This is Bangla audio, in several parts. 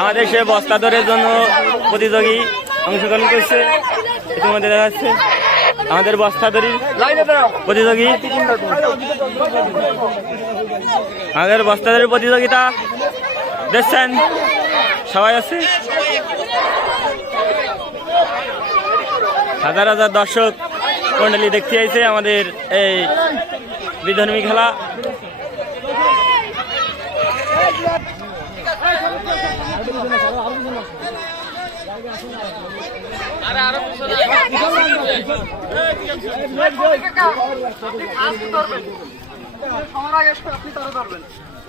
আমাদের সে বস্তা দরের জন্য প্রতিযোগী অংশগ্রহণ করছে। ইতিমধ্যে দেখা যাচ্ছে আমাদের বস্তা দড়ির প্রতিযোগী, আমাদের বস্তা দড়ির প্রতিযোগিতা দেখছেন সবাই আছে। হাজার হাজার দর্শক মন্ডলী দেখতে আইছে আমাদের এই বিধর্মী খেলা।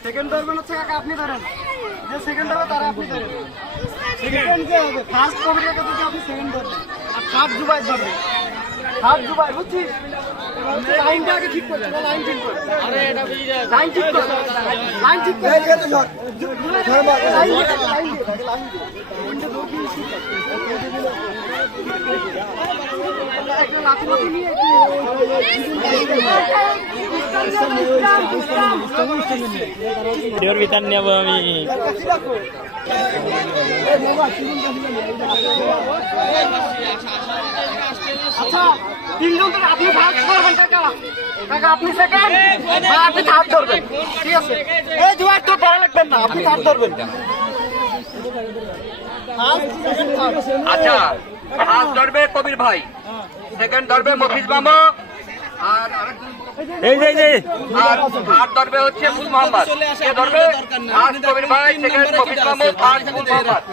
সেকেন্ড ধরবেন হচ্ছে কাকা আপনি ধরেন, যে সেকেন্ড হবে তারা আপনি ধরেন। সেকেন্ড যে হবে ফার্স্ট কবিতা যদি আপনি সেকেন্ড ধরবেন আর থার্ড জুবাই ধরবেন, থার্ড জুবাই বুঝছিস? লাইনটা আগে ঠিক করছে, লাইন ঠিক করছে, লাইন ঠিক করছে, লাইন ঠিক করছে, বিতান নেব আমি। আচ্ছা তিনজন থেকে আপনি ফার্স্ট করবেন কাকা, কাকা আপনি সেকেন্ড বা আপনি থার্ড ধরবেন, ঠিক আছে? এই জুয়ার তো ধরা লাগবেন না, আপনি থার্ড ধরবেন। আচ্ছা ফার্স্ট ধরবে কবির ভাই, সেকেন্ড ধরবে মফিজ মামা, আর এই যে আর থার্ড ধরবে হচ্ছে ফুল মোহাম্মদ। কে ধরবে? ফার্স্ট কবির ভাই, সেকেন্ড মফিজ মামা, থার্ড ফুল মোহাম্মদ।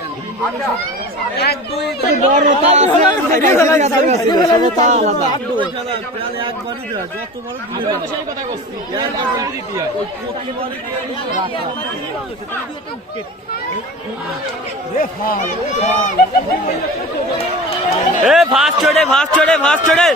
ফার্স্ট চড়ে ফার্স্ট চড়ে ফার্স্ট চড়ে